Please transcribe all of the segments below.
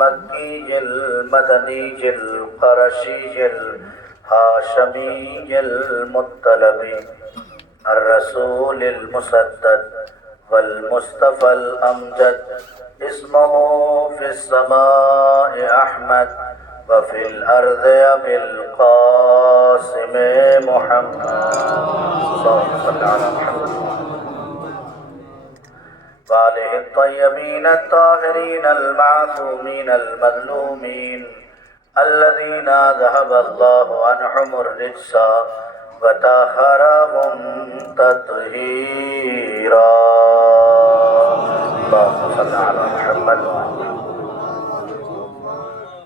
المكي المدني القرشي الهاشمي المطلبي الرسول المسدد والمصطفى الأمجد اسمه في السماء أحمد وفي الأرض أبي القاسم محمد اللهم صل على محمد وآله الطيبين الطاهرين المعصومين المظلومين الذين ذهب الله عنهم الرجس وطهرهم تطهيرا اللهم صل على محمد.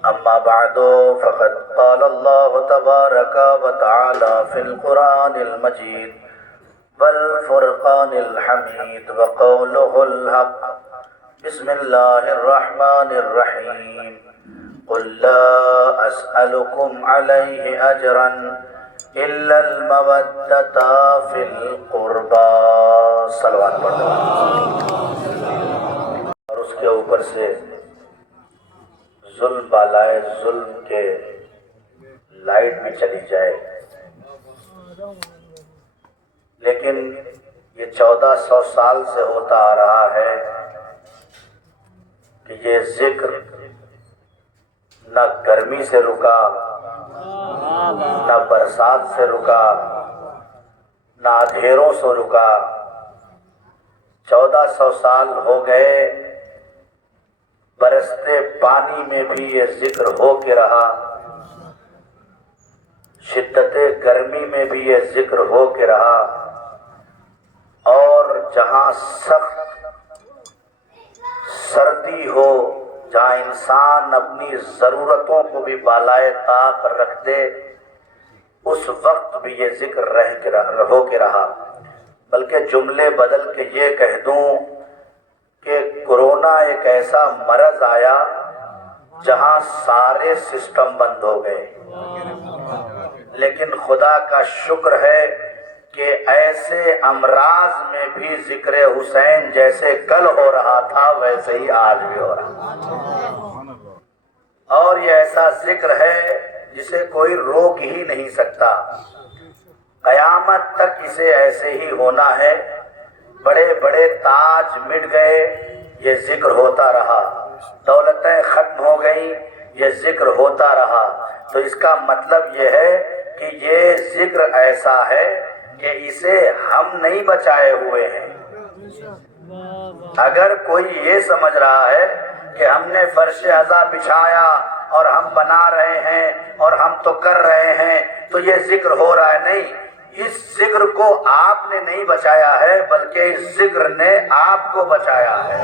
أما بعد فقد قال الله تبارك وتعالى في القرآن المجيد والفرقان الحميد وقوله الحق بسم الله الرحمن الرحيم قل لا أسألكم عليه أجرا إلا المودة في القربى صلوات پڑھو اور اس کے اوپر سے ظلم بالائے ظلم کے لائٹ بھی چلی جائے. لیکن یہ 1400 سال سے ہوتا آ رہا ہے کہ یہ ذکر نہ گرمی سے رکا، نہ برسات سے رکا، نہ اندھیروں سے رکا. 1400 سال ہو گئے، برستے پانی میں بھی یہ ذکر ہو کے رہا، شدت گرمی میں بھی یہ ذکر ہو کے رہا، اور جہاں سخت سردی ہو، جہاں انسان اپنی ضرورتوں کو بھی بالائے طاق رکھ دے، اس وقت بھی یہ ذکر ہو کے رہا. بلکہ جملے بدل کے یہ کہہ دوں کہ کورونا ایک ایسا مرض آیا جہاں سارے سسٹم بند ہو گئے. لیکن خدا کا شکر ہے کہ ایسے امراض میں بھی ذکر حسین جیسے کل ہو رہا تھا ویسے ہی آج بھی ہو رہا. اور یہ ایسا ذکر ہے جسے کوئی روک ہی نہیں سکتا، قیامت تک اسے ایسے ہی ہونا ہے. بڑے بڑے تاج مٹ گئے، یہ ذکر ہوتا رہا. دولتیں ختم ہو گئیں، یہ ذکر ہوتا رہا. تو اس کا مطلب یہ ہے کہ یہ ذکر ایسا ہے کہ اسے ہم نہیں بچائے ہوئے ہیں. اگر کوئی یہ سمجھ رہا ہے کہ ہم نے فرش عزا بچھایا اور ہم بنا رہے ہیں اور ہم تو کر رہے ہیں تو یہ ذکر ہو رہا ہے، نہیں. اس ذکر کو آپ نے نہیں بچایا ہے بلکہ اس ذکر نے آپ کو بچایا ہے.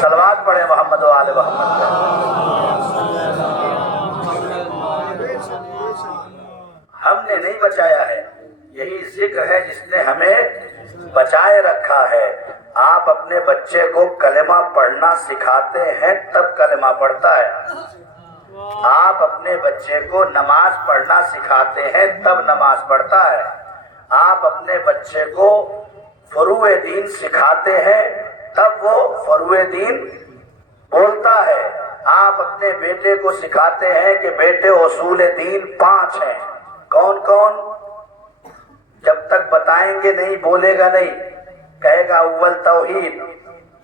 صلوات پڑھیں محمد و آل محمد. ہم نے نہیں بچایا ہے، یہی ذکر ہے جس نے ہمیں بچائے رکھا ہے. آپ اپنے بچے کو کلمہ پڑھنا سکھاتے ہیں تب کلمہ پڑھتا ہے. آپ اپنے بچے کو نماز پڑھنا سکھاتے ہیں تب نماز پڑھتا ہے. آپ اپنے بچے کو فروع دین سکھاتے ہیں تب وہ فروع دین بولتا ہے. آپ اپنے بیٹے کو سکھاتے ہیں کہ بیٹے اصول دین 5 ہیں. کون کون؟ جب تک بتائیں گے نہیں بولے گا نہیں. کہے گا اول توحید،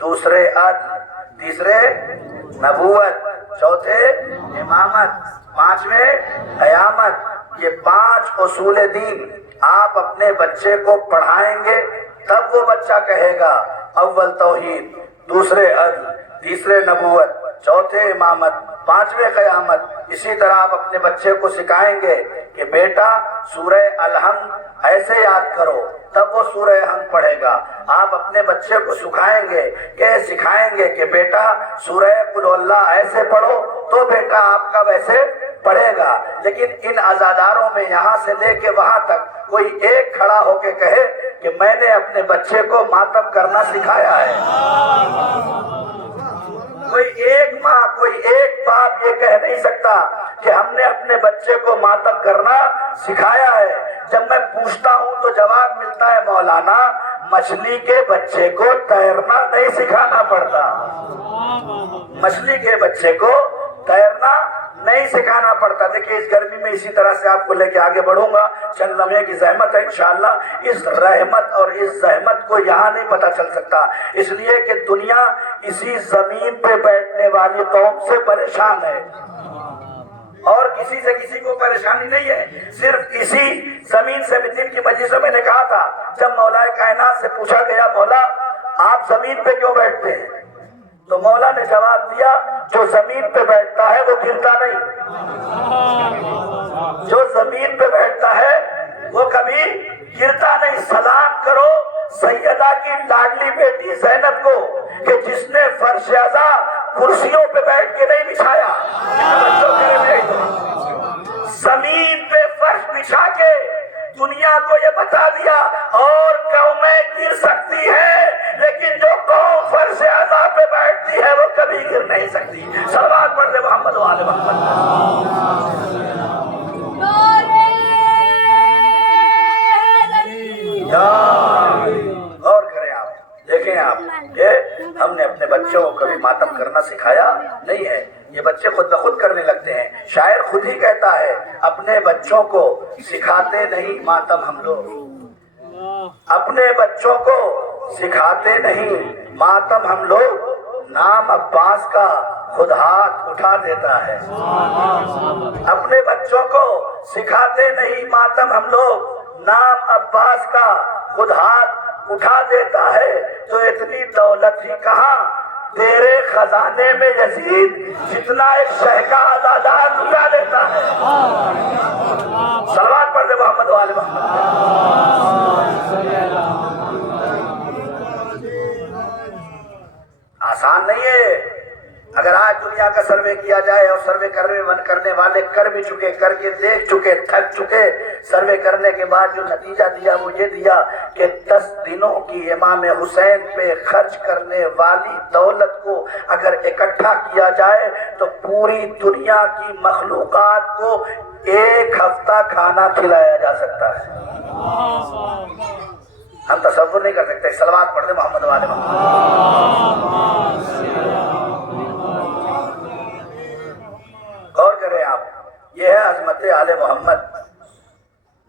دوسرے عدل، تیسرے نبوت، چوتھے امامت، 5ویں قیامت. یہ 5 اصول دین آپ اپنے بچے کو پڑھائیں گے تب وہ بچہ کہے گا اول توحید، دوسرے عدل، تیسرے نبوت، چوتھے امامت، 5ویں قیامت. اسی طرح آپ اپنے بچے کو سکھائیں گے کہ بیٹا سورہ الحمد ایسے یاد کرو تب وہ سورہ الحمد پڑھے گا. آپ اپنے بچے کو سکھائیں گے کہ بیٹا سورہ قل اللہ ایسے پڑھو تو بیٹا آپ کا ویسے پڑھے گا. لیکن ان عزاداروں میں یہاں سے لے کے وہاں تک کوئی ایک کھڑا ہو کے کہے کہ میں نے اپنے بچے کو ماتم کرنا سکھایا ہے. کوئی ایک ماں، کوئی ایک باپ یہ کہہ نہیں سکتا کہ ہم نے اپنے بچے کو ماتم کرنا سکھایا ہے. جب میں پوچھتا ہوں تو جواب ملتا ہے مولانا مچھلی کے بچے کو تیرنا نہیں سکھانا پڑتا. مچھلی کے بچے کو तैरना नहीं सिखाना पड़ता। देखिए इस गर्मी में इसी तरह से आपको लेके आगे बढ़ूंगा, चंद लम्हे की जहमत है इंशाअल्लाह। इस रहमत और इस जहमत को यहाँ नहीं पता चल सकता, इसलिए कि दुनिया इसी जमीन पे बैठने वाली कौम से परेशान है और किसी से किसी को परेशानी नहीं है, सिर्फ इसी जमीन से। दिन की मजलिस में मैंने कहा था, जब मौलाए कायनात से पूछा गया मौला आप जमीन पे क्यों बैठते हैं, तो मौला ने जवाब दिया जो जमीन पे बैठता है वो गिरता नहीं, जो जमीन पे बैठता है वो कभी गिरता नहीं। सलाम करो सैयदा की लाडली बेटी ज़ैनब को कि जिसने फर्श अज़ा कुर्सियों पे बैठ के नहीं बिछाया, जमीन पे फर्श बिछा के दुनिया को ये बता दिया और कौमें गिर सकती है लेकिन जो कौम फर्श अज़ा पे बैठती है वो कभी गिर नहीं सकती। सलवात पढ़ दे मोहम्मद वाले मोहम्मद। और करें आप, देखें आप, ये हमने अपने बच्चों को कभी मातम करना सिखाया नहीं है, ये बच्चे खुद ब खुद करने लगते हैं। शायर खुद ही कहता है अपने बच्चों को सिखाते नहीं मातम हम लोग, अपने बच्चों को सिखाते नहीं मातम हम लोग, नाम अब्बास का खुद हाथ उठा देता है। अपने बच्चों को सिखाते नहीं मातम हम लोग, नाम अब्बास का खुद हाथ उठा देता है। तो इतनी दौलत ही कहाँ तेरे खजाने में यजीद, जितना एक शह का आजादार लुटा देता है। सलवात पढ़ दे मोहम्मद वाले आसान नहीं है। अगर आज दुनिया का सर्वे किया जाए और सर्वे करने वाले कर भी चुके, करके देख चुके, थक चुके, सर्वे करने के बाद जो नतीजा दिया वो ये दिया कि 10 दिनों की इमाम हुसैन पे खर्च करने वाली दौलत को अगर इकट्ठा किया जाए तो पूरी दुनिया की मखलूकात को 1 हफ्ता खाना खिलाया जा सकता है। हम तसव्वुर नहीं कर सकते। सलवात पढ़ दे मोहम्मद वाले गौर करें आप, ये है अज़मत आले मोहम्मद।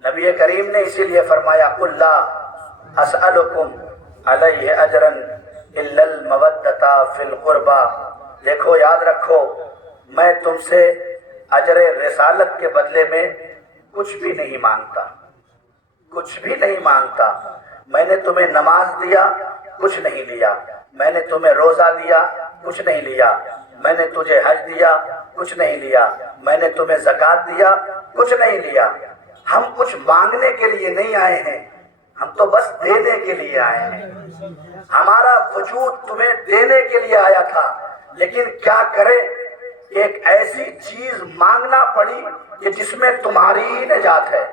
नबी करीम ने इसीलिए फरमाया कुल्ला असअलुकुम अलैहि अजरन इल्लल मवद्दता फिल कुर्बा। देखो याद रखो मैं तुमसे अजर रिसालत के बदले में कुछ भी नहीं मांगता, कुछ भी नहीं मांगता। मैंने तुम्हें नमाज दिया कुछ नहीं लिया, मैंने तुम्हें रोजा दिया कुछ नहीं लिया, मैंने तुझे हज दिया कुछ नहीं लिया, मैंने तुम्हें ज़कात दिया कुछ नहीं लिया। हम कुछ मांगने के लिए नहीं आए हैं, हम तो बस देने के लिए आए हैं। हमारा वजूद तुम्हें देने के लिए आया था, लेकिन क्या करें, एक ऐसी चीज मांगना पड़ी कि जिसमें तुम्हारी ही निजात है।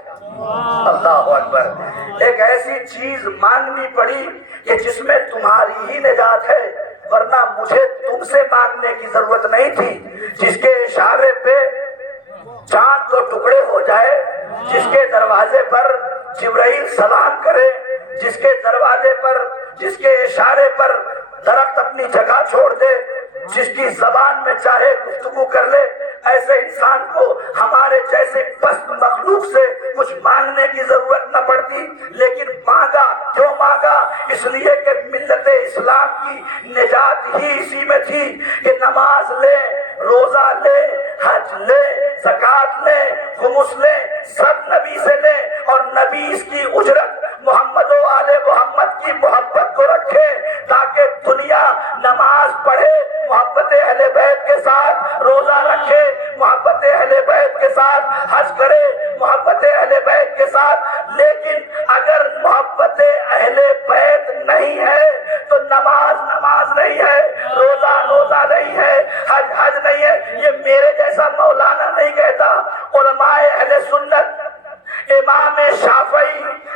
अल्लाह अकबर। एक ऐसी चीज मांगनी पड़ी कि जिसमें तुम्हारी ही निजात है, वरना मुझे तुमसे मांगने की जरूरत नहीं थी। जिसके इशारे पे चांद को टुकड़े हो जाए, जिसके दरवाजे पर जिब्राइल सलाम करे, जिसके दरवाजे पर, जिसके इशारे पर दरख्त अपनी जगह छोड़ दे, जिसकी जबान में चाहे गुफ्तगू कर ले, ऐसे इंसान को हमारे जैसे पस्त मखलूक से कुछ मांगने की जरूरत न पड़ती। लेकिन मांगा, क्यों मांगा? इसलिए कि मिल्लत इस्लाम की निजात ही इसी में थी कि नमाज ले, रोजा ले, हज ले, ज़कात ले, खुमुस ले, सब नबी से ले और नबी इसकी उजरत मोहम्मद व आले मोहम्मद की मोहब्बत को रखे, ताकि दुनिया नमाज पढ़े मोहब्बत अहले बैत के साथ, रोजा रखे मोहब्बत अहले बैत के साथ, हज करे मोहब्बत अहले बैत के साथ। लेकिन अगर मोहब्बत अहले बैत नहीं है तो नमाज नमाज नहीं है, रोजा रोजा नहीं है, हज हज नहीं है। ये मेरे जैसा मौलाना नहीं कहता, उलमाए अहले सुन्नत, इमाम शाफई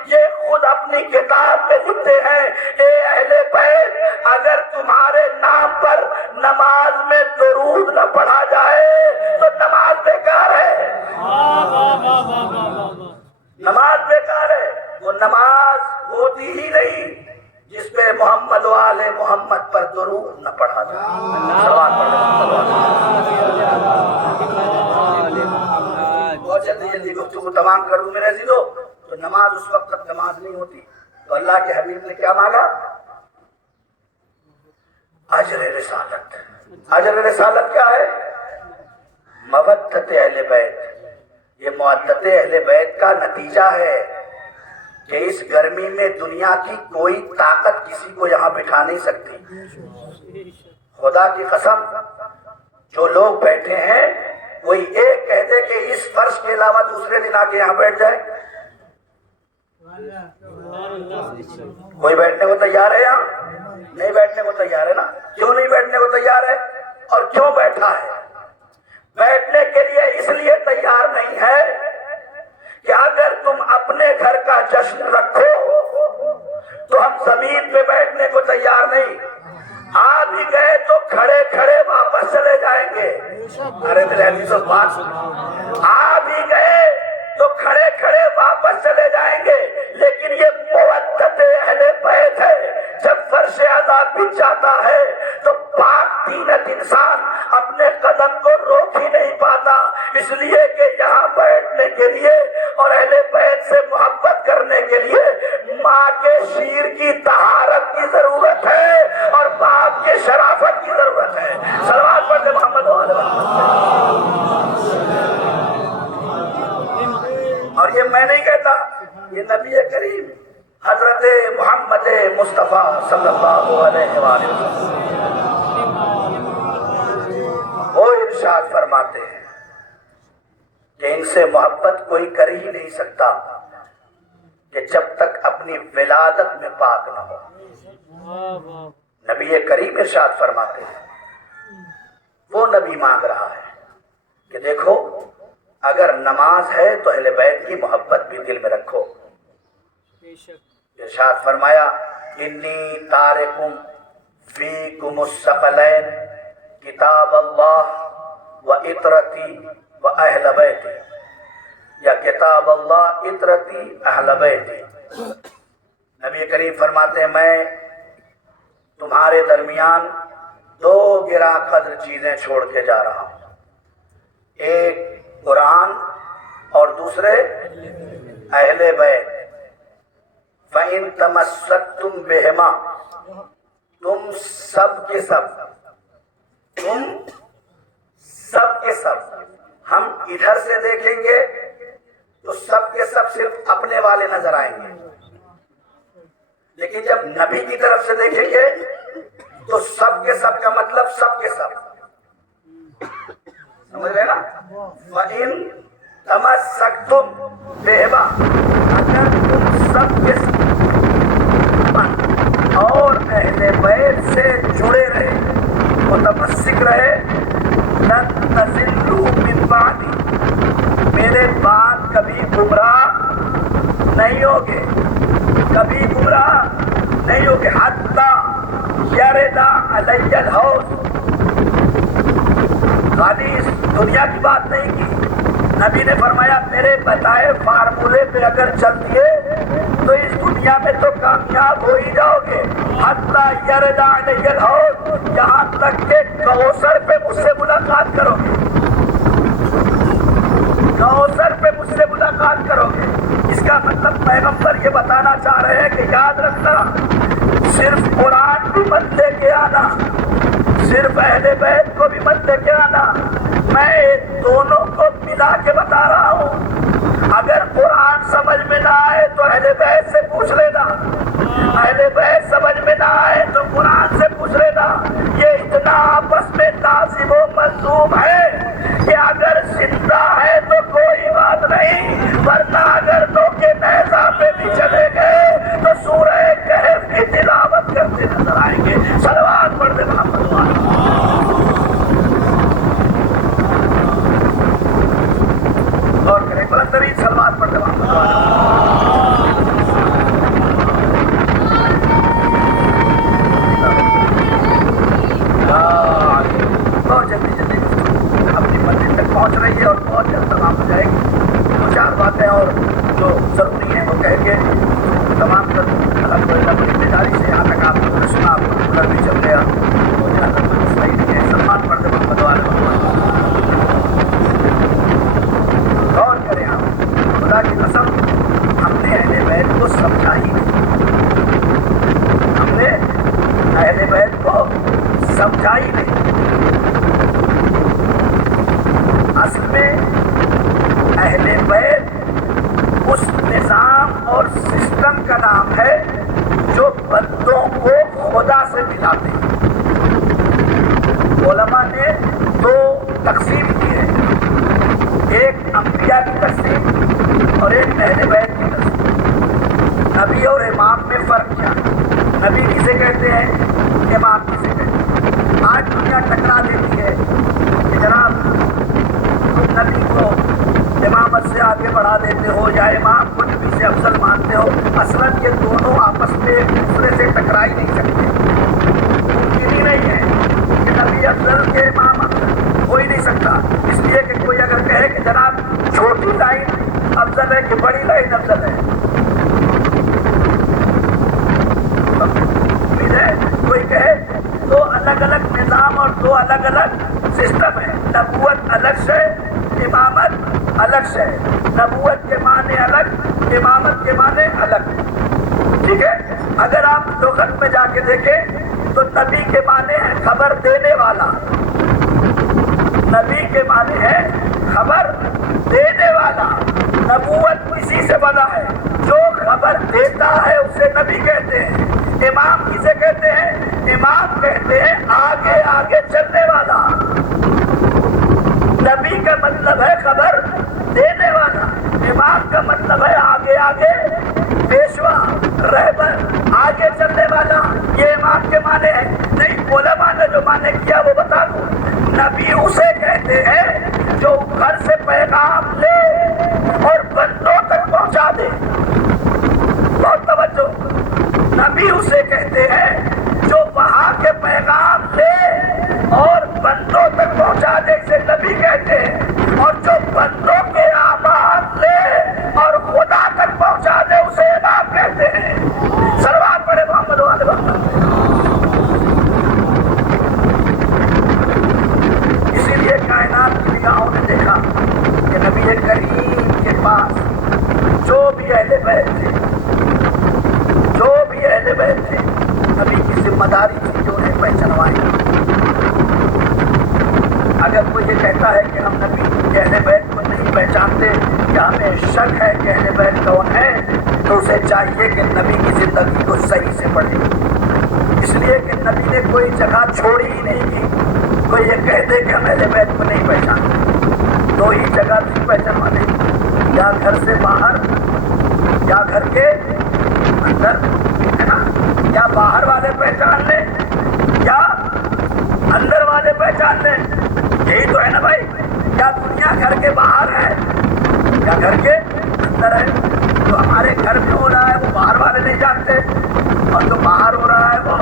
ये खुद अपनी किताब में लिखते हैं, ए अहले बैत, अगर तुम्हारे नाम पर नमाज में दुरूद न पढ़ा जाए तो नमाज बेकार है। नमाज बेकार है। वो नमाज होती ही नहीं जिसपे मोहम्मद वाले मोहम्मद पर दुरूद न पढ़ा जाए। गुफ्तगू तमाम कर दूं मेरे अजीजों, तो नमाज उस वक्त तक नमाज नहीं होती। तो अल्लाह के हबीब ने क्या मांगा? अजर रिसालत। अजर रिसालत क्या है? मवद्दत अहले बैत। ये मुअद्दत अहले बैत का नतीजा है कि इस गर्मी में दुनिया की कोई ताकत किसी को यहाँ बिठा नहीं सकती। खुदा की कसम, जो लोग बैठे हैं, कोई एक कह दे कि इस फर्श के अलावा दूसरे दिन आके यहाँ बैठ जाए, कोई बैठने को तैयार है? यहाँ नहीं बैठने को तैयार है ना? क्यों नहीं बैठने को तैयार है और क्यों बैठा है? बैठने के लिए इसलिए तैयार नहीं है कि अगर तुम अपने घर का जश्न रखो तो हम जमीन पे बैठने को तैयार नहीं। आ भी गए तो खड़े खड़े वापस चले जाएंगे। अरे मेरे अजीजों बात सुनो, आ भी गए तो खड़े खड़े वापस चले जाएंगे। लेकिन ये मुवद्दत अहले बैत है। जब फर्श अज़ाब बिछ जाता है तो पाक तीनत इंसान अपने कदम को रोक ही नहीं पाता, इसलिए कि यहाँ बैठने के लिए और अहले बैत से मोहब्बत करने के लिए माँ के शीर की तहारत की जरूरत है और बाप के शराफत की जरूरत है। सलवात पढ़ते मोहम्मद और ये मैं नहीं कहता, ये नबी करीम हजरत मोहम्मद मुस्तफा सल्लल्लाहु अलैहि वसल्लम वो इरशाद फरमाते हैं कि इनसे मोहब्बत कोई कर ही नहीं सकता कि जब तक अपनी विलादत में पाक न हो। नबी करीम इरशाद फरमाते हैं, वो नबी मांग रहा है कि देखो, अगर नमाज है तो अहले बैत की मोहब्बत भी दिल में रखो। इरशाद फरमाया, इन्नी तारिकुम फीकुमुस सकलैन किताब अल्लाह व इतरती व अहल बैती, या किताब अल्लाह इतरती अहल बैती। नबी करीम फरमाते हैं, मैं तुम्हारे दरमियान दो गिरा कद्र चीजें छोड़ के जा रहा हूं, एक कुरान और दूसरे अहले बैत। फ़इन तमस्सकतुम बिहिमा, तुम सब के सब हम इधर से देखेंगे तो सब के सब सिर्फ अपने वाले नजर आएंगे, लेकिन जब नबी की तरफ से देखेंगे तो सब के सब का मतलब सब के सब, समझ रहे ना? फ़इन तमस्सकतुम बिहिमा, अगर तुम सब के और अहले बैत से जुड़े रहे, मुतमस्सिक रहे, लन तज़िल्लू मिन बादी, मेरे बाद कभी गुमराह नहीं होगे, कभी गुमराह नहीं होगे। हत्ता यरदा अलैयल हौज़, खाली इस दुनिया की बात नहीं की, नबी ने फरमाया मेरे बताए फार्मूले पे अगर चल दिए तो इस दुनिया में तो कामयाब हो ही जाओगे। हत्ता यरदा अलैयल हौज़, यहाँ तक के कौसर पे मुझसे मुलाकात करोगे, कौसर पे मुझसे मुलाकात करोगे। इसका मतलब पैगंबर ये बताना चाह रहे हैं कि याद रखना, सिर्फ कुरान भी मत लेके आना, सिर्फ अहले बैत को भी मत लेके आना, मैं दोनों को मिला के बता रहा हूँ। अगर कुरान समझ में ना आए तो अहले बैत से पूछ लेना, अहले बैत समझ में ना आए तो कुरान से पूछ लेना। ये इतना आपस में लाज़िम व मलज़ूम है कि अगर जिंदा है तो कोई बात नहीं, वरना अगर दो के नेज़ा पे भी चले गए तो सूरह कहफ की तिलावत करते नजर आएंगे। सलवात पढ़ते मोहम्मद और करें बुलंदतरीन सलवात पढ़ते मोहम्मद। बहुत जल्दी जल्दी अपनी मंजिल तक पहुंच रही है और बहुत जल्द तमाम हो जाएगी। दो चार बातें और जो जरूरी हैं वो कह के तमाम कर अल्हम्दुलिल्लाह बड़ी बेदारी से यहाँ तक आपको सुना, आपको कूलर भी चल गया, तो ज़्यादा कुछ सही नहीं है। सलमान पढ़ते मोहम्मद वाले और करें आप असलन ये दोनों आपस में एक दूसरे से टकरा ही नहीं सकते, मुमकिन ही नहीं है कि नबी अफजल के इमाम अफजल हो ही नहीं सकता। इसलिए कि कोई अगर कहे कि जनाब छोटी लाइन अफजल है कि बड़ी लाइन अफजल है, उम्मीद है कोई कहे दो अलग अलग निज़ाम और दो अलग अलग सिस्टम है, नबूवत अलग से इमामत अलग से, नबूवत के माने अलग, इमामत के माने अलग, ठीक है। अगर आप लुग़त में जाके देखें तो नबी के माने हैं खबर देने वाला, नबी के माने हैं खबर देने वाला। नबूवत इसी से बना है, जो खबर देता है उसे नबी कहते हैं। इमाम किसे कहते हैं? इमाम कहते हैं आगे आगे चलने वाला। नबी का मतलब है खबर देने वाला, इमाम का मतलब है आगे आगे पेशवा, रहबर, आगे चलने वाला। ये इमाम के माने हैं। नहीं, उलमा ने जो माने किया वो बता दूं। नबी उसे कहते हैं जो घर से पैगाम ले और बंदों तक पहुंचा दे। बहुत तवज्जो, नबी उसे कहते हैं जो वहां के पैगाम ले और बंदों तक पहुंचा दे, इसे नबी कहते हैं। और जो बंदों के आवाज ले और खुदा तक पहुंचा दे उसे इमाम कहते हैं। सलवात पढ़े मोहम्मद वाले मोहम्मद। इसीलिए कायनात की निगाहों ने देखा कि नबी करीम के पास जो भी अहले बैत थे, जो भी अहले बैत थे, नबी की जिम्मेदारी थी जो उन्हें पहचानवाई। अगर कोई ये कहता है कि हम नबी के अहले बैत को नहीं पहचानते या हमें शक है कि अहले बैत कौन है, तो उसे चाहिए कि नबी की जिंदगी को सही से पढ़े। इसलिए कि नबी ने कोई जगह छोड़ी ही नहीं की। कोई ये कह दे कि हम अहले बैत को नहीं पहचानते, दो ही जगह थी पहचानवाने, या घर से बाहर या घर के अंदर, है ना, या बाहर वाले पहचान ले या अंदर वाले पहचान ले। यही तो है ना भाई, क्या दुनिया घर के बाहर है या घर के अंदर है? तो हमारे घर में हो रहा है वो बाहर वाले नहीं जानते, और जो बाहर हो रहा है वो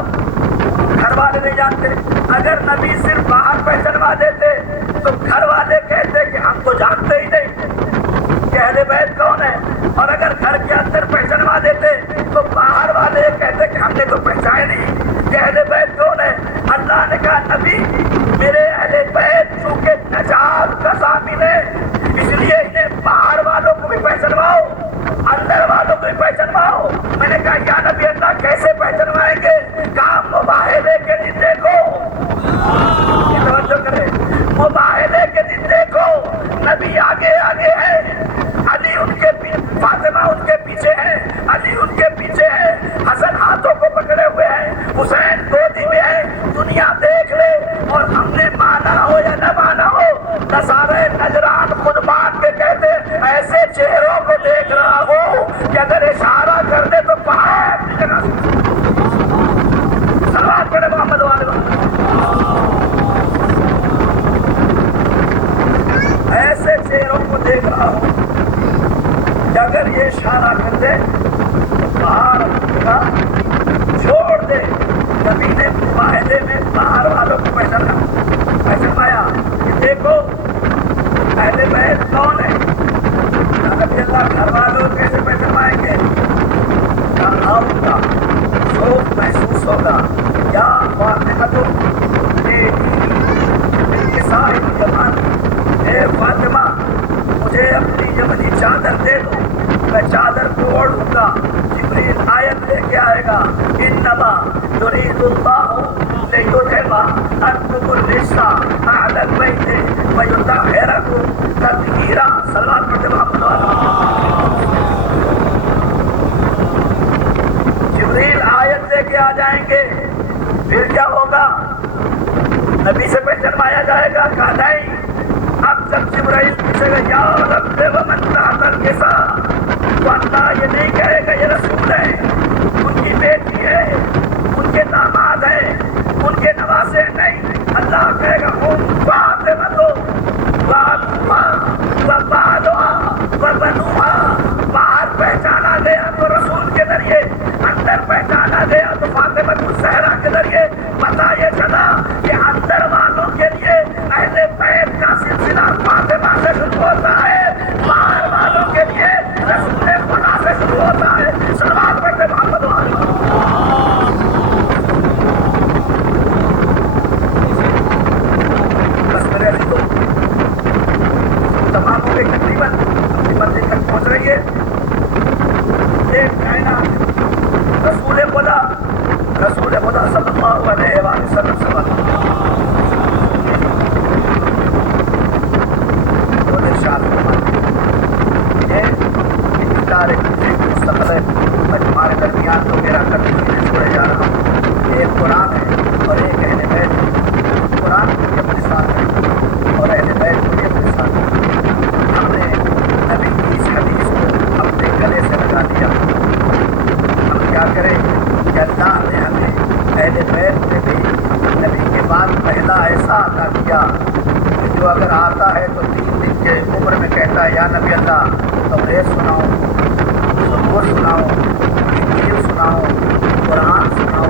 घर वाले नहीं जानते। अगर नबी सिर्फ बाहर पहचानवा देते तो घर वाले कहते कि हम तो जानते ही नहीं कि अहले बैत कौन है, और अगर घर के अंदर पहचानवा देते तो बाहर वाले कहते कि हमने तो पहचाने नहीं कि अहले बैत कौन है। अल्लाह ने कहा नबी मेरे अहले बैत चूंकि नजात का ज़ामिन है, इसलिए इन्हें बाहर वालों को भी पहचानवाओ, अंदर वालों को भी पहचानवाओ। मैंने कहा या नबी अल्लाह कैसे पहचानवाएंगे? काम मुबाहले के दिन देखो, तवज्जो करें, मुबाहले के दिन देखो, नबी आगे आगे है, अली उनके फातिमा उनके पीछे है, अली उनके पीछे है, हसन हाथों को पकड़े हुए हैं, हुसैन गोदी में है। दुनिया देख ले, और हमने माना हो या न माना हो, नसारे नजरान खुद मान के कहते ऐसे चेहरों को देख रहा हो कि अगर इशारा कर दे तो पहाड़ सलात पढ़े मोहम्मद वाले। ऐसे चेहरों को देख रहा हो कि अगर ये इशारा कर दे तो पहाड़ का छोड़ दे। नबी ने मुबाहले में बाहर वालों को पहचानवाया कि देखो अहले बैत कौन है। नबी अल्लाह घर वालों कैसे पहचानवाएंगे? आपका शौक महसूस होगा या फातिमा फातिमा मुझे अपनी यमनी चादर दे दो, मैं चादर को ओढ़ूंगा। जिब्रील आयत लेके आएगा इन्नमा युरीदुल्लाहु लियुज़हिबा अन्कुमुर रिज्सा अहलल बैति व युतahhirakum तत्हीरा। सल्लल्लाहु अलैहि वसल्लम। जिब्रील आयत लेके आ जाएंगे, फिर क्या होगा? नबी से पहचानवाया जाएगा। कहा नहीं, अब जब जिब्राइल पूछेगा या रब्बे व मन तहतल किसा, तो अल्लाह ये नहीं कहेगा ये रसूल है, उनकी बेटी है, उनके दामाद है, उनके नवासे नहीं। अल्लाह कहेगा उन फातिमा तो बाहर पहचाना गया तो रसूल के تو 3 दिन کے عمر میں کہتا ہے یا نبی اللہ توریت سناؤ, زبور سناؤ, انجیل سناؤ, قرآن سناؤ,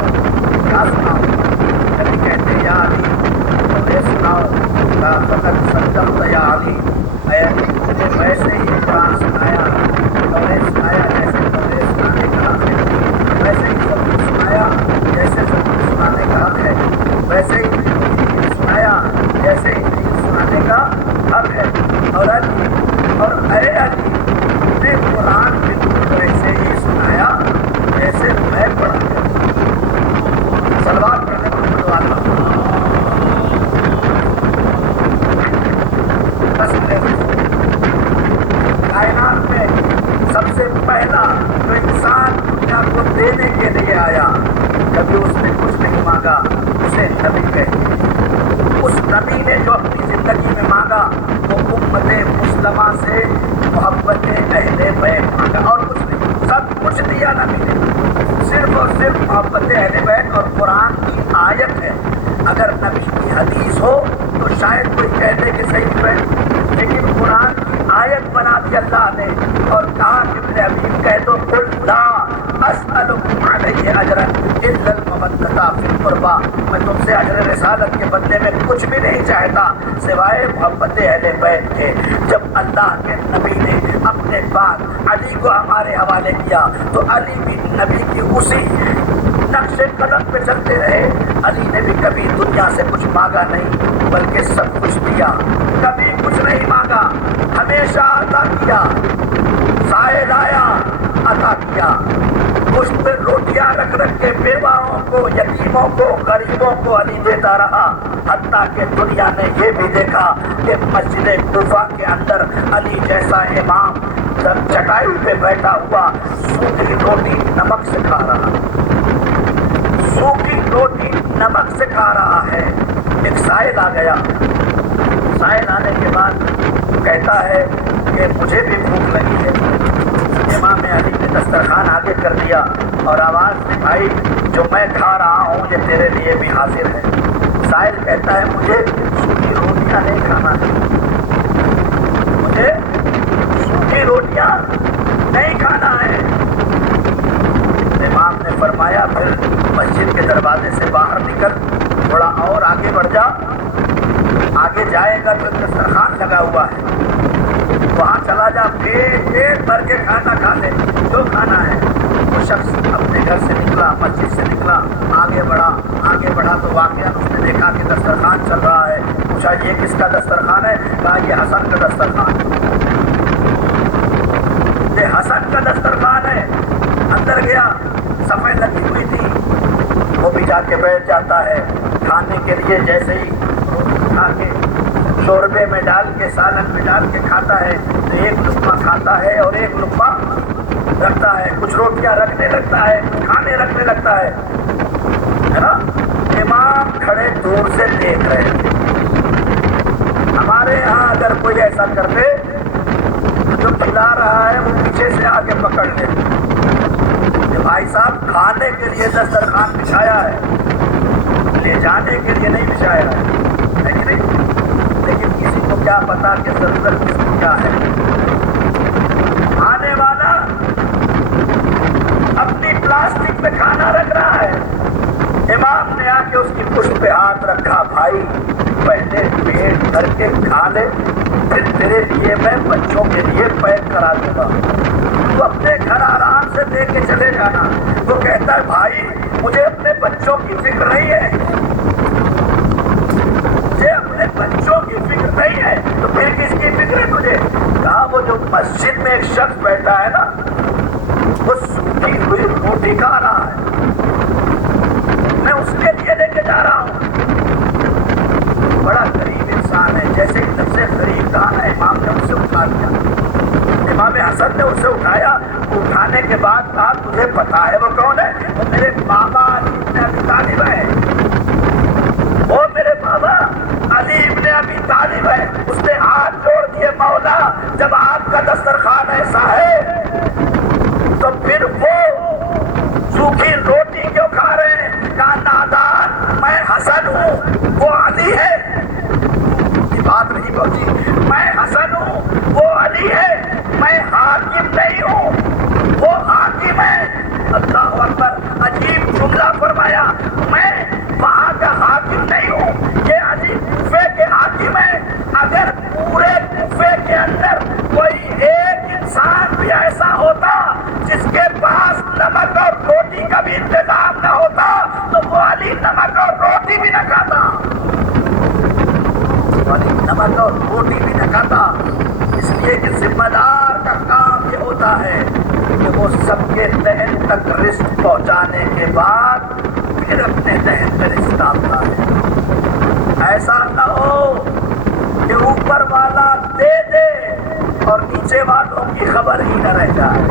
کیا سناؤ؟ نبی کہتے ہیں یا علی توریت سناؤ. کہا فقط صدقت یا علی, اے علی مجھے ویسے ہی قرآن سنایا, توریت سنایا جیسے توریت سنانے کا حق ہے, ویسے ہی زبور سنایا جیسے زبور سنانے کا حق ہے, ویسے ہی انجیل سنایا جیسے انجیل سنانے کا حق ہے. اور علی اور اے علی نے قرآن بالکل ویسے ہی سنایا جیسے میں پڑھا. صلوات پڑھنے کو بلواتا ہوں. کائنات میں سب سے پہلا جو انسان دنیا کو دینے کے لیے آیا, کبھی اس نے کچھ نہیں مانگا, اسے نبی کہتے. اس نبی نے جو اپنی زندگی میں مانگا وہ امت مسلمہ سے محبت اہل بیت مانگا, اور کچھ نہیں. سب کچھ دیا نبی نے, صرف اور صرف محبت اہل بیت اور قرآن کی آیت ہے. اگر نبی کی حدیث ہو تو شاید کوئی کہتے کہ صحیح ہے, لیکن قرآن کی آیت بنا دی اللہ نے اور کہا کہ ابن حبیب کہہ دو قل لا اسألکم علیہ اجرا الا المودۃ فی القربى, میں تم سے اجر رسالت کے بدلے میں کچھ بھی نہیں چاہتا سوائے محبت اہل بیت کے. جب اللہ کے نبی نے اپنے بعد علی کو ہمارے حوالے کیا تو علی بھی نبی کی اسی نقش قدم پہ چلتے رہے. علی نے بھی کبھی دنیا سے کچھ مانگا نہیں بلکہ سب کچھ دیا, کبھی کچھ نہیں مانگا, ہمیشہ عطا کیا. سائل آیا عطا کیا, مشت پہ روٹیاں رکھ رکھ کے بیواؤں کو, یتیموں کو, غریبوں کو علی دیتا رہا. حتیٰ کہ دنیا نے یہ بھی دیکھا کہ مسجد کوفہ کے اندر علی جیسا امام چٹائی پہ بیٹھا ہوا سوکھی روٹی نمک سے کھا رہا, سوکھی روٹی نمک سے کھا رہا ہے. ایک سائل آ گیا, سائل آنے کے بعد کہتا ہے کہ مجھے بھی بھوک لگی ہے. امام علی نے دسترخوان آگے کر دیا اور آواز دی بھائی جو میں کھا رہا ہوں یہ تیرے لیے بھی حاضر ہے. سائل کہتا ہے مجھے سوکھی روٹیاں نہیں کھانا ہے, مجھے سوکھی روٹیاں نہیں کھانا ہے. امام نے فرمایا پھر مسجد کے دروازے سے باہر نکل, تھوڑا اور آگے بڑھ جا, آگے جائے گا تو دسترخوان لگا ہوا ہے, وہاں چلا جا, پیٹ بھر کے کھانا کھا لے جو کھانا ہے. وہ شخص اپنے گھر سے نکلا, مسجد سے نکلا, آگے بڑھا تو واقعہ اس نے دیکھا کہ دسترخوان چل رہا ہے. پوچھا یہ کس کا دسترخوان ہے؟ کہا یہ حسن کا دسترخوان, یہ حسن کا دسترخوان ہے. اندر گیا, صفحے لگی ہوئی تھی, وہ بھی جا کے بیٹھ جاتا ہے کھانے کے لیے. جیسے ہی کھا کے شوربے میں ڈال کے, سالن میں ڈال کے کھاتا ہے تو ایک لقمہ کھاتا ہے اور ایک لقمہ رکھتا ہے, کچھ روٹیاں رکھنے لگتا ہے, کھانے رکھنے لگتا ہے نا. امام کھڑے دور سے دیکھ رہے تھے. ہمارے یہاں اگر کوئی ایسا کرتے جو کھلا رہا ہے وہ پیچھے سے آگے پکڑ لے کہ بھائی صاحب کھانے کے لیے دسترخوان بچھایا ہے, لے جانے کے لیے نہیں بچھایا ہے کہ نہیں. لیکن کسی کو کیا پتا کہ ضرورت کس کو کیا ہے. آنے والا اپنی پلاسٹک میں کھانا رکھ رہا ہے, امام نے آ کے اس کی پشت پہ ہاتھ رکھا, بھائی پہلے پیٹ بھر کے کھا لے, پھر تیرے لیے میں بچوں کے لیے پیک کرا دوں گا, تو اپنے گھر آرام سے دے کے چلے جانا. وہ کہتا ہے بھائی مجھے اپنے بچوں کی فکر نہیں ہے, مجھے اپنے بچوں کی فکر نہیں ہے, تو پھر کس کی فکر ہے تجھے؟ کہا وہ جو مسجد میں ایک شخص بیٹھا ہے نا وہ سوکھی ہوئی روٹی کھا رہا ہے, میں اس کے لیے لے کے جا رہا ہوں. بڑا غریب انسان ہے, جیسے ہی سب سے غریب کہا نا امام نے اسے اٹھا دیا. امام حسن نے اسے اٹھایا, اٹھانے کے بعد کہا تجھے پتا ہے وہ کون ہے؟ وہ میرے بابا علی ابن ابی طالب ہے, وہ میرے بابا علی ابن ابی طالب ہے. اس نے ہاتھ جوڑ دیے, مولا جب آپ کا دسترخوان ایسا ہے تو پھر وہ سوکھی روٹی کیوں کھا رہے ہیں؟ کہا نادان, میں حسن ہوں, وہ علی ہے. یہ بات نہیں پہنچی, میں ہوں وہ علی ہے، میں حاکم نہیں ہوں وہ حاکم ہے۔ اللہ اکبر، عجیب جملہ فرمایا، میں وہاں کا حاکم نہیں ہوں، یہ علی کوفے کے حاکم ہے۔ اگر پورے کوفے کے اندر کوئی ایک انسان بھی ایسا ہوتا جس کے پاس نمک اور روٹی کا بھی انتظام نہ ہوتا تو وہ علی نمک اور روٹی بھی نہ کھاتا، علی نمک اور روٹی بھی نہ کھاتا۔ اس لیے کہ ذمہ دار کا کام یہ ہوتا ہے کہ وہ سب کے دہن تک رزق پہنچانے کے بعد پھر اپنے دہن میں رزق ڈالتا ہے۔ ایسا نہ ہو کہ اوپر والا دے دے اور نیچے والوں کی خبر ہی نہ رہ جائے،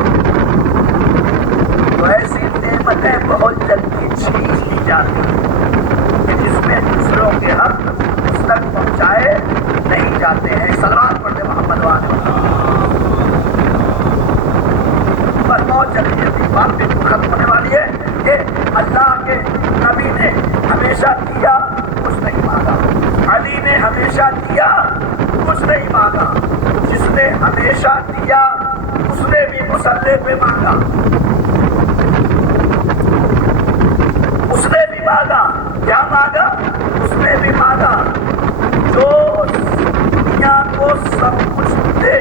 تو ایسی نعمتیں بہت جلدی چھین لی جاتی ہیں کہ جس میں دوسروں کے حق اس تک پہنچائے نہیں جاتے ہیں۔ صلوات پڑھتے محمد والے پر بہت جلدی جلدی بات بالکل ختم ہونے والی ہے کہ اللہ کے نبی نے ہمیشہ دیا، کچھ نہیں مانگا، علی نے ہمیشہ دیا، کچھ نہیں مانگا، جس نے ہمیشہ دیا اس نے بھی مسلح پہ مانگا، اس نے بھی مانگا، کیا مانگا؟ اس نے بھی مانگا۔ جو دنیا کو سب کچھ دے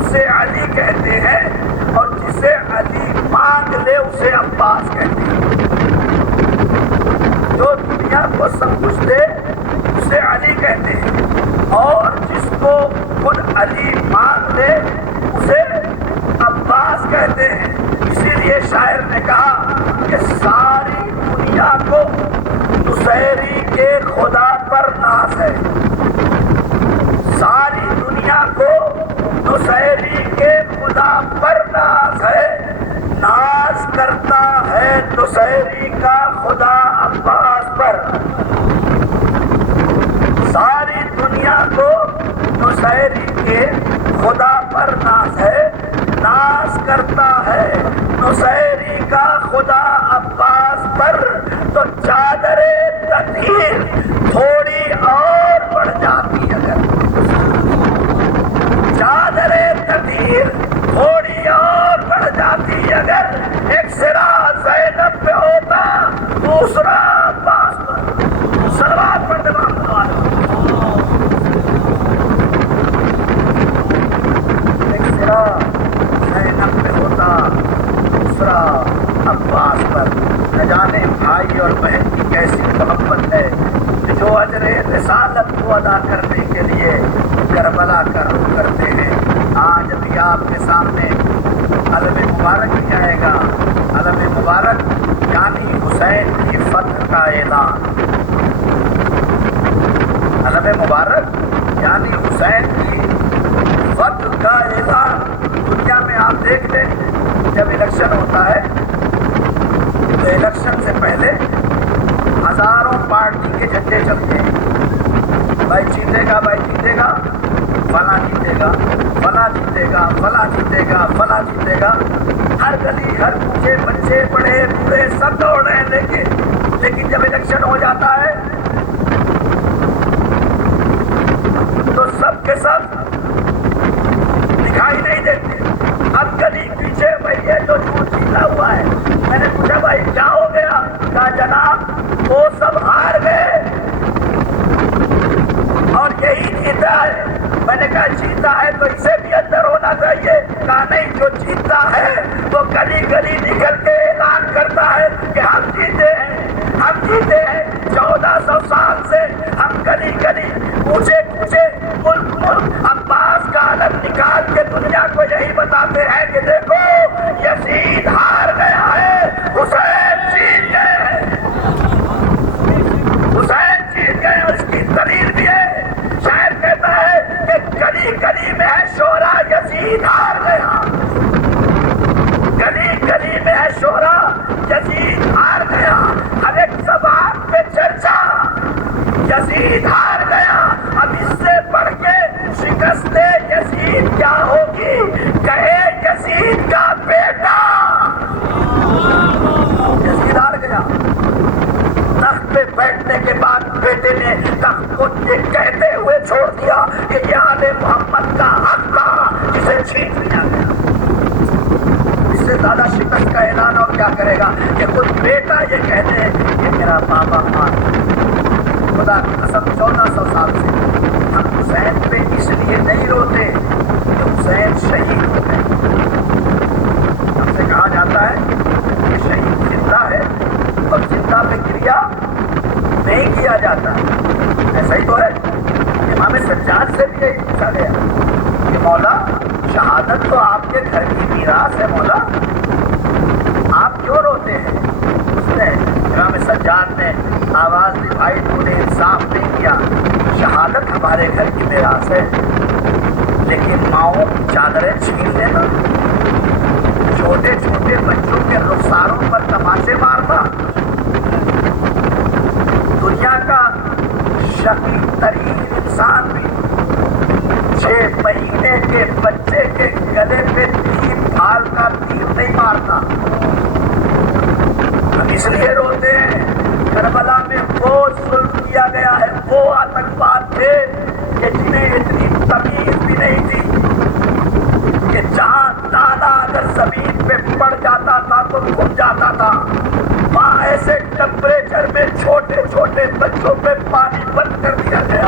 اسے علی کہتے ہیں، اور جسے علی مانگ لے اسے عباس کہتے ہیں۔ جو دنیا کو سب کچھ دے اسے علی کہتے ہیں، اور جس کو خود علی مانگ لے اسے عباس کہتے ہیں۔ اسی لیے شاعر نے کہا کہ ساری دنیا کو نصیری کے خدا پر ناز ہے، ساری دنیا کو نصیری کے خدا پر ناز ہے، ناز کرتا ہے نصیری کا خدا عباس پر۔ ساری دنیا کو نصیری کے خدا پر ناز ہے، ناز کرتا ہے نصیری کا خدا عباس پر، تو چادر تطہیر تھوڑی اور بڑھ جاتی اگر، چادر تطہیر تھوڑی اور بڑھ جاتی اگر، ایک سرا زینب پہ ہوتا دوسرا عباس پر۔ صلوات پڑھتے محمد والے، ایک سرا زینب پہ ہوتا دوسرا عباس پر۔ نہ جانے بھائی اور بہن کی کیسی محبت ہے کہ جو اجر رسالت کو ادا کرنے کے لیے کربلا کا رخ کرتے ہیں۔ آج ابھی آپ کے سامنے علم مبارک جائے گا، علم مبارک یعنی حسین کی فتح کا اعلان، علم مبارک یعنی حسین کی فتح کا اعلان۔ دنیا میں آپ دیکھ لیں جب الیکشن ہوتا ہے تو الیکشن سے پہلے ہزاروں پارٹی کے جھنڈے چلتے ہیں، بھائی جیتے گا، بھائی جیتے گا، فلاں جیتے گا، فلاں جیتے گا، فلاں جیتے گا، فلاں جیتے گا۔ ہر گلی ہر کوچے بچے بڑے بوڑھے سب دوڑ رہے ہیں، لیکن جب الیکشن ہو جاتا ہے تو سب کے سب دکھائی نہیں دیتے۔ اب گلی پیچھے بھائی یہ جو جیتا ہوا ہے، میں نے پوچھا بھائی کیا ہو گیا؟ کہا جناب وہ سب ہار گئے اور یہی جیتا ہے۔ میں نے کہا جیتا ہے تو اسے بھی اندر ہونا چاہیے۔ کہا نہیں، جو جیتا ہے وہ گلی گلی نکل کے اعلان کرتا ہے کہ ہم جیتے ہیں، ہم جیتے ہیں۔ 1400 سال سے ہم گلی گلی کوچے کوچے ملک ملک عباس کا علم نکال کے دنیا کو یہی بتاتے ہیں کہ دیکھو یزید ہار گیا ہے، حسین جیت گئے، حسین جیت گئے۔ اور اس کی دلیل بھی ہے، شاعر کہتا ہے کہ گلی گلی میں ہے شورا یزید ہار گیا، گلی گلی میں ہے شورا یزید ہار گیا، ہر ایک زبان پہ چرچا یزید ہار گیا۔ اب اس سے بڑھ کے شکست یزید کیا ہوگی؟ کہے یزید کا بیٹا یزید ہار گیا۔ تخت پہ بیٹھنے کے بعد بیٹے نے تخت کو یہ کہتے ہوئے چھوڑ دیا کہ یہ آل محمد کا حق زیادہ شکست کا اعلان اور کیا کرے گا کہ خود بیٹا یہ کہتے ہیں کہ میرا بابا مار. خدا کی قسم 1400 سال سے ہم حسین پہ اس لیے نہیں روتے کہ حسین شہید ہو گئے. ہم سے کہا جاتا ہے کہ شہید زندہ ہے اور زندہ پہ کریا نہیں کیا جاتا. ایسا ہی تو ہے. امام سجاد سے بھی یہی پوچھا گیا کہ مولا شہادت تو آپ کے گھر کی میراث ہے، مولا آپ کیوں روتے ہیں؟ اس نے امام سجاد نے آواز دکھائی، تو نے انصاف نہیں کیا. شہادت ہمارے گھر کی میراث ہے، لیکن ماؤں کی چادریں چھین لینا، چھوٹے چھوٹے بچوں کے رخساروں پر تماچے مارنا، دنیا کا شقی ترین انسان بھی 6 مہینے کے بچے کے گلے پہ 3 پھال کا تیر نہیں مارتا. ہم اس لیے روتے ہیں کربلا میں وہ ظلم کیا گیا ہے، وہ آتنکواد تھے کہ جنہیں اتنی تمیز بھی نہیں تھی کہ جہاں دانا اگر زمین پہ پڑ جاتا تھا تو گھم جاتا تھا، وہاں ایسے ٹمپریچر میں چھوٹے چھوٹے بچوں پہ پانی بند کر دیا گیا.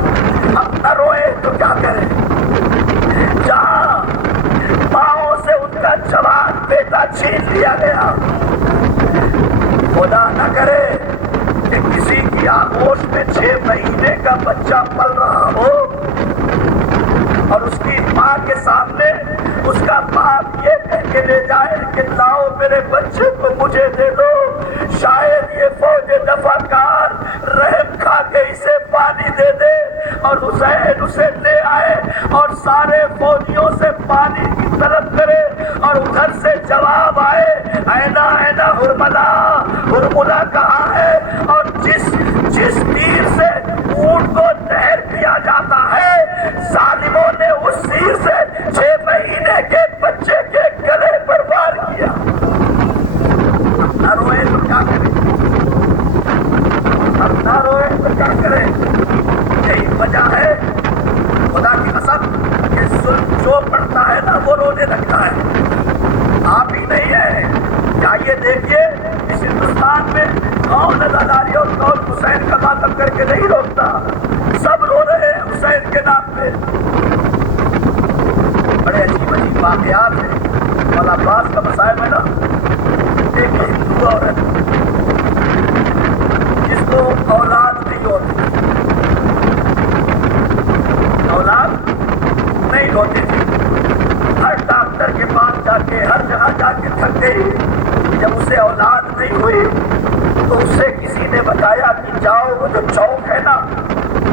ہم نہ روئے تو کیا کریں؟ جہاں ماؤں سے ان کا جوان بیٹا چھین لیا گیا. خدا نہ کرے کہ کسی کی آغوش میں 6 مہینے کا بچہ پل رہا ہو اور اس کی ماں کے سامنے اس کا باپ یہ کہہ کے لے جائے کہ لاؤ میرے بچے کو مجھے دے دو. شاید یہ فوج دفاع کار رحم کھا کے اسے پانی دے دے اور حسین اسے لے آئے اور سارے فوجیوں سے پانی کی طلب کرے اور ادھر سے جواب آئے اینا اینا ہرملا کہاں ہے. اور جس تیر سے اونٹ کو زہر کیا جاتا ہے، ظالموں نے اس تیر سے 6 مہینے کے بچے کے گلے پر وار کیا. نہ روئے تو کیا کریں؟ ہم نہ روئے تو کیا کریں؟ یہی وجہ ہے خدا کی قسم کہ ظلم جو پڑتا ہے نا وہ رونے لگتا ہے. آپ ہی نہیں ہے. چاہیے دیکھیے اس ہندوستان میں کون ازاداری اور کون حسین کا ماتم کر کے نہیں روکتا. سب رو رہے ہیں حسین کے نام پہ. بڑے عجیب عجیب واقعات ہیں. مولا عباس کا مسائل ہے نا، ایک ہندو عورت جس کو اولاد نہیں ہوتی، اولاد نہیں ہوتی تھی، ہر ڈاکٹر کے پاس جا کے ہر جگہ جا کے تھک گئی. جب اسے اولاد نہیں ہوئی تو اسے کسی نے بتایا کہ جاؤ وہ جو چوک ہے نا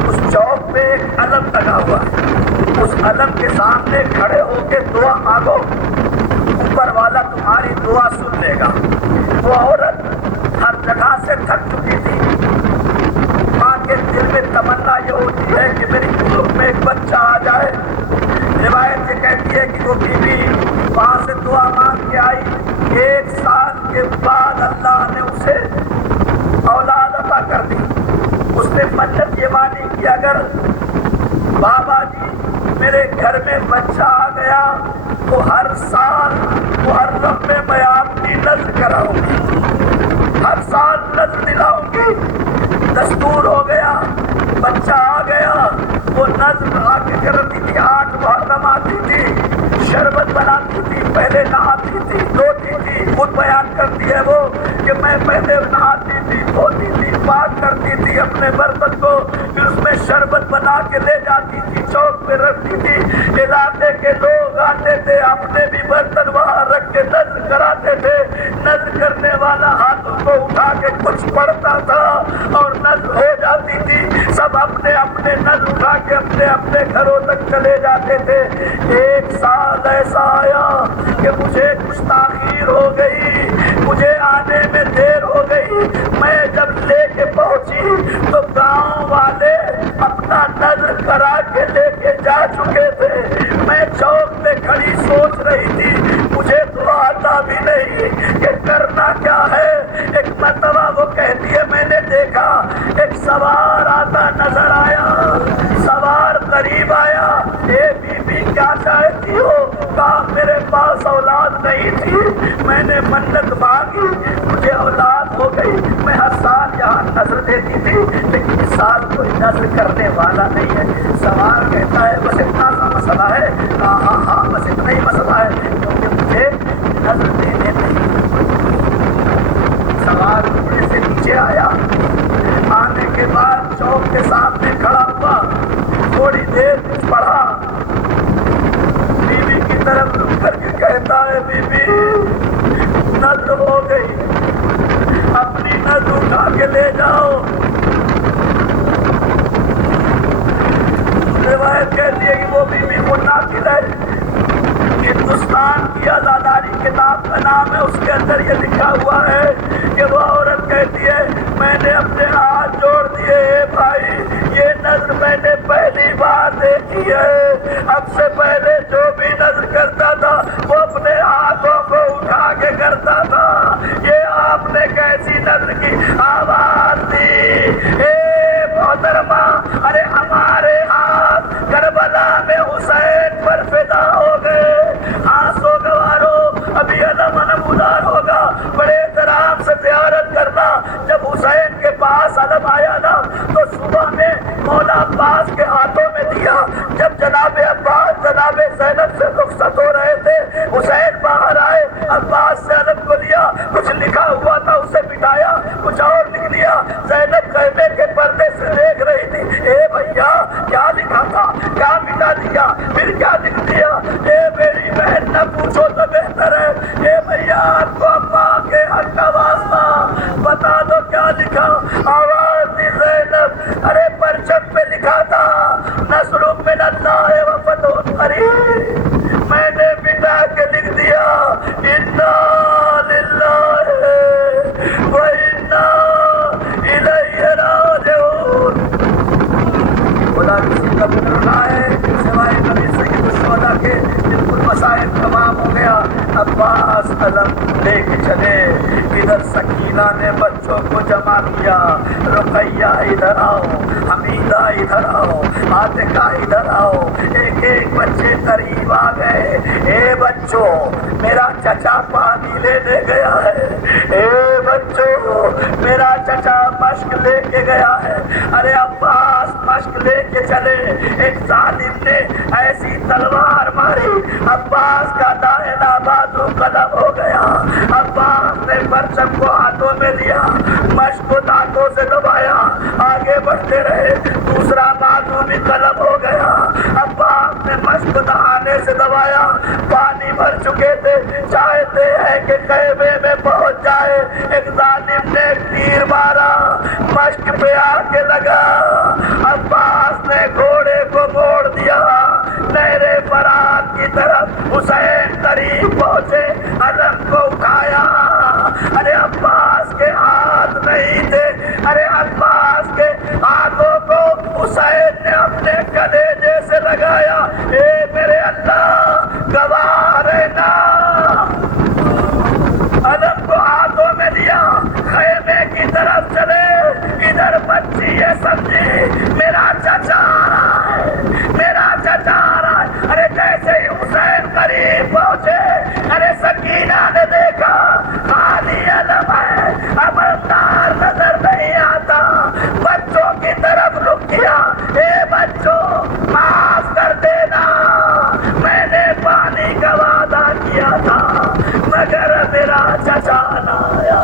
اس چوک پہ ایک علم لگا ہوا ہے، اس علم کے سامنے کھڑے ہو کے دعا مانگو، اوپر والا تمہاری دعا سن لے گا. وہ عورت ہر جگہ سے تھک چکی تھی. ماں کے دل میں تمنا یہ ہوتی ہے کہ میری ملک میں ایک بچہ آ جائے. روایت یہ کہتی ہے کہ وہ بیوی وہاں سے دعا مانگ کے آئی. 1 سال کے بعد اللہ نے اسے اولاد عطا کر دی. اس نے منت یہ مانی کہ اگر بابا جی میرے گھر میں بچہ آ گیا تو ہر سال محرم میں میں آپ کی نذر کراؤں گی، ہر سال نذر دلاؤں گی. دستور ہو گیا، بچہ آ گیا. وہ نذر آ کے کرتی تھی. 8 محرم آتی تھی، شربت بناتی تھی، پہلے نہاتی تھی، دھوتی تھی. خود بیان کرتی ہے وہ کہ میں پہلے نہاتی تھی، دھوتی تھی، پاک کرتی تھی اپنے برتن کو، پھر اس میں شربت بنا کے لے جاتی تھی، چوک پہ رکھتی تھی. علاقے کے لوگ آتے تھے، اپنے بھی برتن وہاں رکھ کے نذر کراتے تھے. نذر کرنے والا ہاتھوں کو اٹھا کے کچھ پڑھتا تھا اور نذر ہو جاتی تھی. سب اپنے اپنے نذر اٹھا کے اپنے اپنے گھروں تک چلے جاتے تھے. 1 سال ایسا آیا کہ مجھے کچھ تاخیر ہو گئی، مجھے آنے میں دیر ہو گئی. میں جب لے کے پہنچی تو گاؤں والے اپنا نذر کرا کے لے کے جا چکے تھے. میں چوک میں کھڑی سوچ رہی تھی، مجھے تو آتا بھی نہیں کہ کرنا کیا ہے. ایک مرتبہ وہ کہتی ہے میں نے دیکھا ایک سوار آتا نظر آیا. سوار قریب آیا. اے بی بی کیا چاہتی ہو؟ کہا میرے پاس पास औलाद नहीं थी, मैंने मन्नत मांगी, मुझे औलाद हो गई। मैं हर साल यहाँ नजर देती थी, लेकिन इस साल कोई नजर करने वाला नहीं है। सवाल कहता है बस इतना सा मसला है। हाँ, बस इतना ही मसला है, क्योंकि मुझे नजर देने नहीं। सवाल घोड़े से नीचे आया, आने के बाद चौक के सामने खड़ा हुआ, थोड़ी देर कुछ पढ़ा, बीवी की तरफ रुक करके कहता है बीबी नजर हो गई, अपनी नजर उठा के ले जाओ। रिवायत कहती है कि वो बीबी मुन्नाकिल है। हिंदुस्तान की आजादारी किताब का नाम है, उसके अंदर ये लिखा हुआ है कि वो औरत कहती है मैंने अपने हाथ जोड़ दिए भाई, ये नजर मैंने पहली बार देखी है। अब से पहले जो भी नजर करता था वो अपने हाथों को उठा के करता था, ये आपने कैसी नजर की आवाज दी। मोहतरमा, अरे हमारे हाथ करबला में हुसैन पर फिदा हो गए। आंसू गवारो, अभी अलम नमूदार होगा, बड़े एहतराम से ज़ियारत करना। जब हुसैन के पास अलम आया ना तो सुबह में मौला अब्बास के हाथों में दिया। जब जनाबे अब्बास जनाबे ज़ैनब से रुखसत हो रहे थे, हुसैन बाहर आए, अब्बास से अलम को लिया, कुछ लिखा हुआ था उसे मिटाया, कुछ और लिख दिया। ज़ैनब कहने के पर्दे से देख रही थी, ए भैया क्या लिखा था, क्या मिटा दिया, फिर क्या लिख दिया। ए मेरी बहन न पूछो तो बेहतर है, ए भैया आपको अम्मा के हक का वास्ता बता दो क्या लिखा। आवाज दी ज़ैनब, अरे परचम पे लिखा था नस्रुम मिनल्लाहि व फतहुन करीब, मैंने मिटा के लिख दिया इन्ना लिल्लाहि व इन्ना इलैहि राजिऊन। खुदा किसी का फिक्र उठाए सिवाय नबी सैयद शुहदा के, बिल्कुल मसाइब तमाम हो गया। अब्बास अलम लेके चले, इधर सकीना ने बच्चों को जमा किया, रुकैया इधर आओ, हमीदा इधर आओ, आतिका इधर आओ। एक एक बच्चे करीब आ गए। ए बच्चों, मेरा चचा पानी लेने गया है। ए बच्चों, मेरा चचा मश्क लेके गया है। अरे अब्बास मश्क लेके चले, एक जालिम ने ऐसी तलवार मारी, अब्बास का दाहिना बाजू कलम हो गया। अब्बास ने परचम को हाथों में लिया, मश्क को दांतों से दबाया, आगे बढ़ते रहे, दूसरा बाजू भी कलम हो गया। अब्बास ने मश्क दहाने से दबाया, पानी भर चुके थे, चाहते हैं कि कहवे में पहुंच जाए। एक जालिम ने तीर मारा, मश्क पे आके लगा। अब्बास ने घोड़े को मोड़ दिया, नहरे फरात की तरफ हुसैन करीब पहुंचे, अलम को उठाया। अरे अब्बास के हाथ नहीं थे, अरे अब्बास के हाथों को हुसैन ने अपने कलेजे से लगाया। ए मेरे अल्लाह गवाह रहना। अलम को हाथों में लिया, खैमे की तरफ चले। इधर बच्ची ये समझी मेरा चचा आ रहा है, मेरा चचा आ रहा है। अरे जैसे ही हुसैन करीब पहुंचे, अरे सकीना ने देखा खाली अलम है, अमलदार नजर नहीं आता। बच्चों की तरफ रुक किया, ए बच्चों माफ कर देना, मैंने पानी का वादा किया था मगर मेरा चचा न आया।